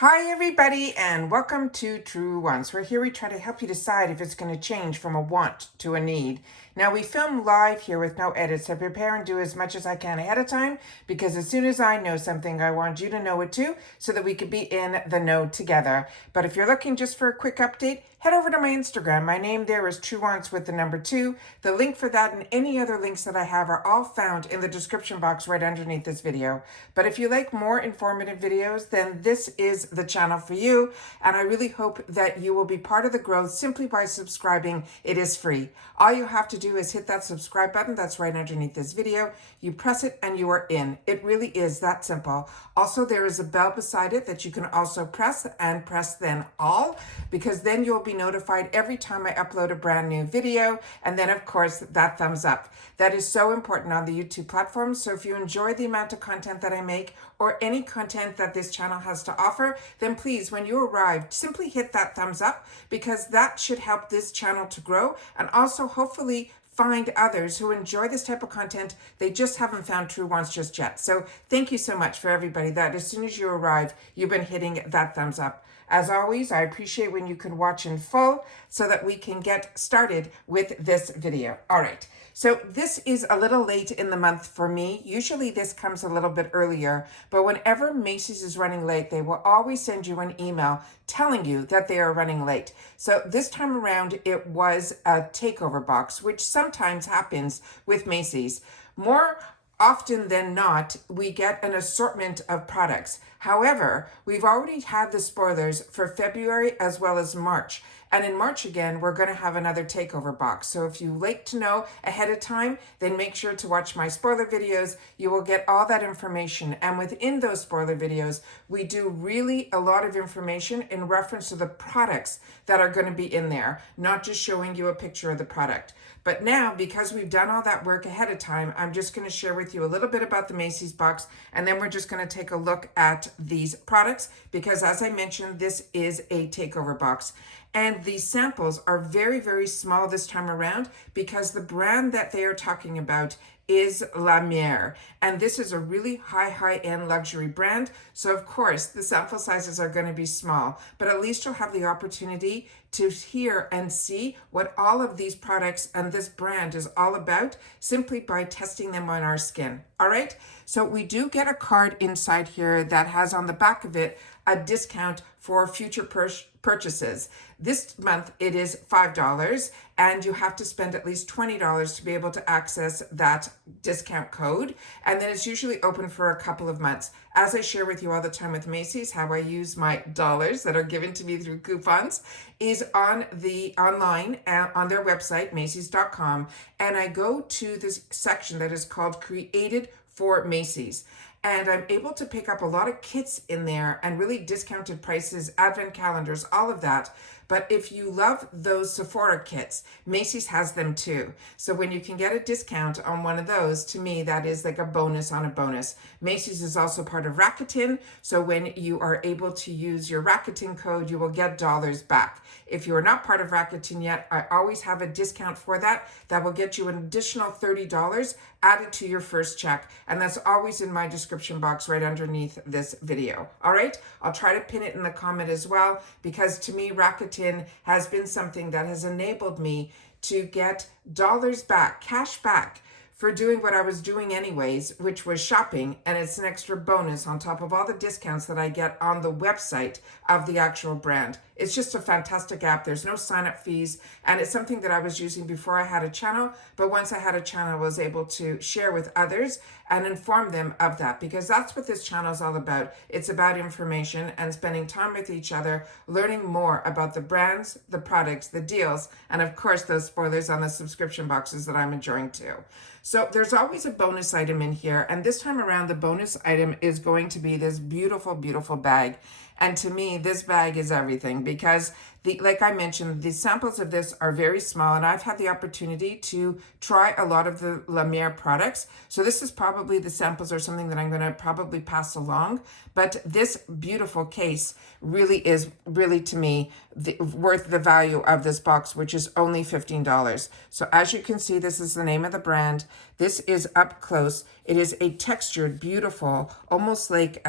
Hi everybody and welcome to Truewants. Where here we try to help you decide if it's going to change from a want to a need. Now we film live here with no edits, so prepare and do as much as I can ahead of time, because as soon as I know something, I want you to know it too, so that we could be in the know together. But if you're looking just for a quick update, head over to my Instagram. My name there is Truewants with the number 2. The link for that and any other links that I have are all found in the description box right underneath this video. But if you like more informative videos, then this is the channel for you, and I really hope that you will be part of the growth simply by subscribing. It is free. All you have to do is hit that subscribe button that's right underneath this video. You press it and you are in. It really is that simple. Also, there is a bell beside it that you can also press, and press then all, because then you'll be notified every time I upload a brand new video. And then of course that thumbs up. That is so important on the YouTube platform. So if you enjoy the amount of content that I make, or any content that this channel has to offer, then please, when you arrive, simply hit that thumbs up, because that should help this channel to grow, and also hopefully find others who enjoy this type of content. They just haven't found Truewants just yet. So thank you so much for everybody that as soon as you arrive, you've been hitting that thumbs up. As always, I appreciate when you can watch in full so that we can get started with this video. All right, so this is a little late in the month for me. Usually this comes a little bit earlier, but whenever Macy's is running late, they will always send you an email telling you that they are running late. So this time around, it was a takeover box, which sometimes happens with Macy's. More often than not, we get an assortment of products. However, we've already had the spoilers for February as well as March. And in March again, we're going to have another takeover box. So if you like to know ahead of time, then make sure to watch my spoiler videos. You will get all that information. And within those spoiler videos, we do really a lot of information in reference to the products that are going to be in there, not just showing you a picture of the product. But now, because we've done all that work ahead of time, I'm just going to share with you a little bit about the Macy's box, and then we're just going to take a look at these products, because as I mentioned, this is a takeover box. And these samples are very, very small this time around, because the brand that they are talking about is La Mer. And this is a really high-end luxury brand. So of course, the sample sizes are going to be small, but at least you'll have the opportunity to hear and see what all of these products and this brand is all about, simply by testing them on our skin. All right. So we do get a card inside here that has on the back of it a discount for future purchases. This month it is $5, and you have to spend at least $20 to be able to access that discount code. And then it's usually open for a couple of months. As I share with you all the time with Macy's, how I use my dollars that are given to me through coupons is on the online on their website, macys.com. And I go to this section that is called Created for Macy's. And I'm able to pick up a lot of kits in there and really discounted prices, advent calendars, all of that. But if you love those Sephora kits, Macy's has them too. So when you can get a discount on one of those, to me, that is like a bonus on a bonus. Macy's is also part of Rakuten. So when you are able to use your Rakuten code, you will get dollars back. If you are not part of Rakuten yet, I always have a discount for that. That will get you an additional $30 added to your first check. And that's always in my description box right underneath this video. All right. I'll try to pin it in the comment as well, because to me, Rakuten has been something that has enabled me to get dollars back, cash back, for doing what I was doing anyways, which was shopping. And it's an extra bonus on top of all the discounts that I get on the website of the actual brand. It's just a fantastic app. There's no sign-up fees, and it's something that I was using before I had a channel. But once I had a channel, I was able to share with others and inform them of that, because that's what this channel is all about. It's about information and spending time with each other, learning more about the brands, the products, the deals, and of course those spoilers on the subscription boxes that I'm enjoying too. So there's always a bonus item in here, and this time around the bonus item is going to be this beautiful, beautiful bag. And to me, this bag is everything, because like I mentioned, the samples of this are very small, and I've had the opportunity to try a lot of the La Mer products. So this is probably the samples or something that I'm going to probably pass along. But this beautiful case really is, to me, worth the value of this box, which is only $15. So as you can see, this is the name of the brand. This is up close. It is a textured, beautiful, almost like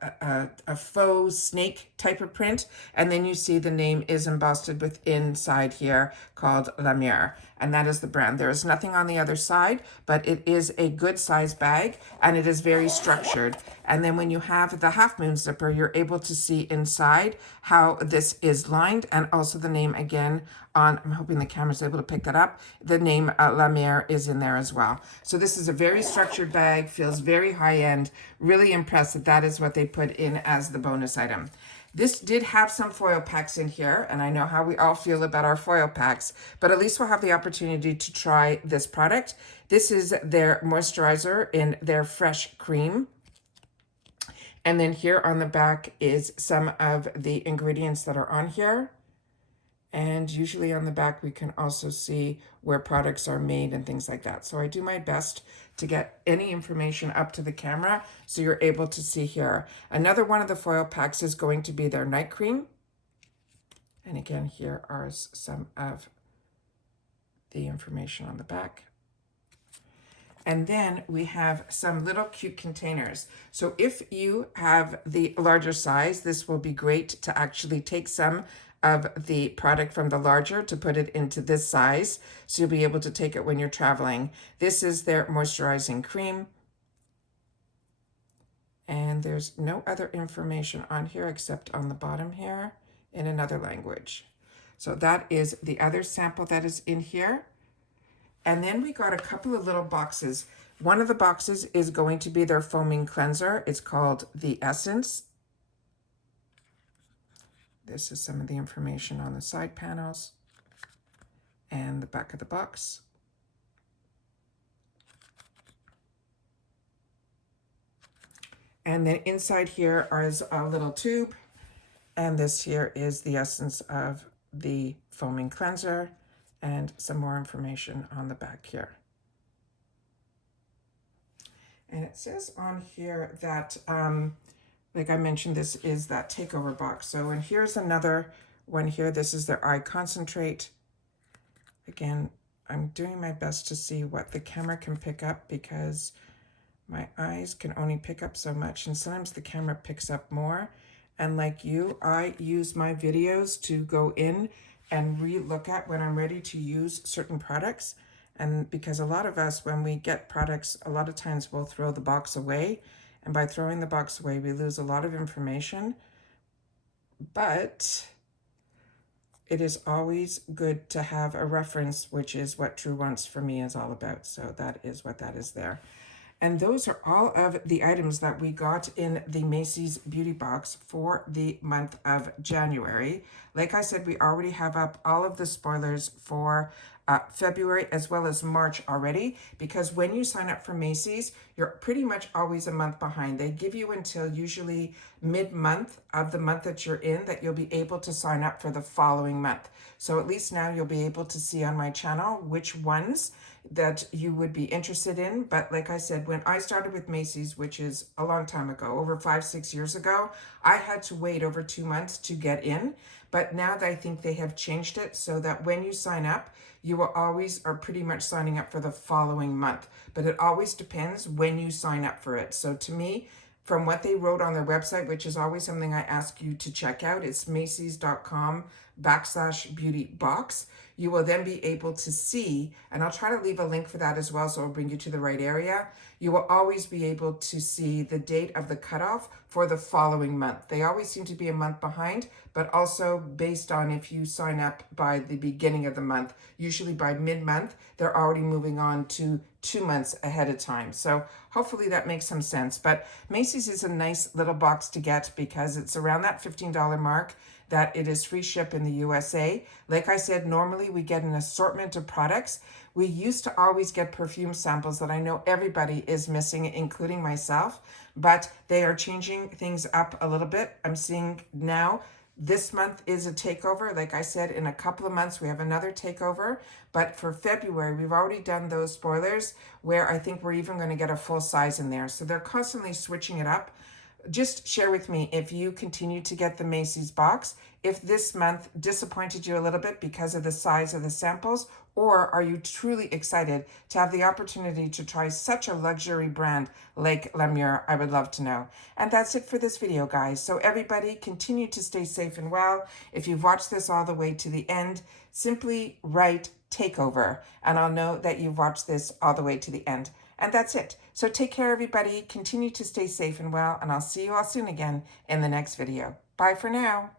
a faux snake type of print. And then you see the name is embossed with inside here called La Mer. And that is the brand. There is nothing on the other side, but it is a good size bag and it is very structured. And then when you have the half moon zipper, you're able to see inside how this is lined and also the name again on, I'm hoping the camera's able to pick that up. The name La Mer is in there as well. So this is a very structured bag, feels very high end, really impressed that that is what they put in as the bonus item. This did have some foil packs in here, and I know how we all feel about our foil packs, but at least we'll have the opportunity to try this product. This is their moisturizer in their fresh cream. And then here on the back is some of the ingredients that are on here. And usually on the back, we can also see where products are made and things like that. So I do my best to get any information up to the camera so you're able to see here. Another one of the foil packs is going to be their night cream. And again, here are some of the information on the back. And then we have some little cute containers. So if you have the larger size, this will be great to actually take some of the product from the larger to put it into this size. So you'll be able to take it when you're traveling. This is their moisturizing cream. And there's no other information on here except on the bottom here in another language. So that is the other sample that is in here. And then we got a couple of little boxes. One of the boxes is going to be their foaming cleanser. It's called the Essence. This is some of the information on the side panels and the back of the box. And then inside here is a little tube. And this here is the essence of the foaming cleanser and some more information on the back here. And it says on here that, like I mentioned, this is that takeover box. So, and here's another one here. This is their eye concentrate. Again, I'm doing my best to see what the camera can pick up because my eyes can only pick up so much. And sometimes the camera picks up more. And like you, I use my videos to go in and re-look at when I'm ready to use certain products. And because a lot of us, when we get products, a lot of times we'll throw the box away. And by throwing the box away, we lose a lot of information. But it is always good to have a reference, which is what Truewants for me is all about. So that is what that is there. And those are all of the items that we got in the Macy's Beauty Box for the month of January. Like I said, we already have up all of the spoilers for February as well as March already, because when you sign up for Macy's, you're pretty much always a month behind. They give you until usually mid-month of the month that you're in that you'll be able to sign up for the following month. So at least now you'll be able to see on my channel which ones that you would be interested in. But like I said, when I started with Macy's, which is a long time ago, over 5-6 years ago, I had to wait over 2 months to get in. But now that I think they have changed it so that when you sign up, you will always are pretty much signing up for the following month. But it always depends when you sign up for it. So to me, from what they wrote on their website, which is always something I ask you to check out, it's macys.com/beautybox. You will then be able to see, and I'll try to leave a link for that as well so it'll bring you to the right area. You will always be able to see the date of the cutoff for the following month. They always seem to be a month behind, but also based on if you sign up by the beginning of the month. Usually by mid-month, they're already moving on to 2 months ahead of time. So hopefully that makes some sense. But Macy's is a nice little box to get because it's around that $15 mark, that it is free ship in the USA. Like I said, normally we get an assortment of products. We used to always get perfume samples that I know everybody is missing, including myself, but they are changing things up a little bit. I'm seeing now this month is a takeover. Like I said, in a couple of months, we have another takeover. But for February, we've already done those spoilers where I think we're even going to get a full size in there. So they're constantly switching it up. Just share with me if you continue to get the Macy's box. if this month disappointed you a little bit because of the size of the samples, or are you truly excited to have the opportunity to try such a luxury brand like Lemure? I would love to know. And that's it for this video, guys. So everybody continue to stay safe and well. If you've watched this all the way to the end, simply write takeover, and I'll know that you've watched this all the way to the end. And that's it. So take care, everybody. Continue to stay safe and well, and I'll see you all soon again in the next video. Bye for now.